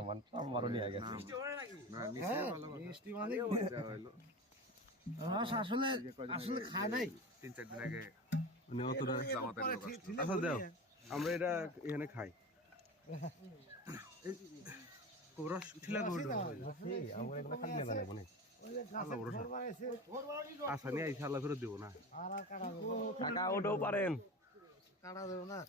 আমার আমারও নিয়ে গেছে আসলে আসলে খায় নাই 3-4 দিন আগে মানে অতটা জামাতের লোক আসলো। আচ্ছা দাও আমরা এটা এখানে খাই কোরস ছিলা গোল আমার এগুলো খালি না লাগবে না আশা নিয়ে আইসা আল্লাহ ফেরত দিব না টাকা ওটাও পারেন কাটা দেবো না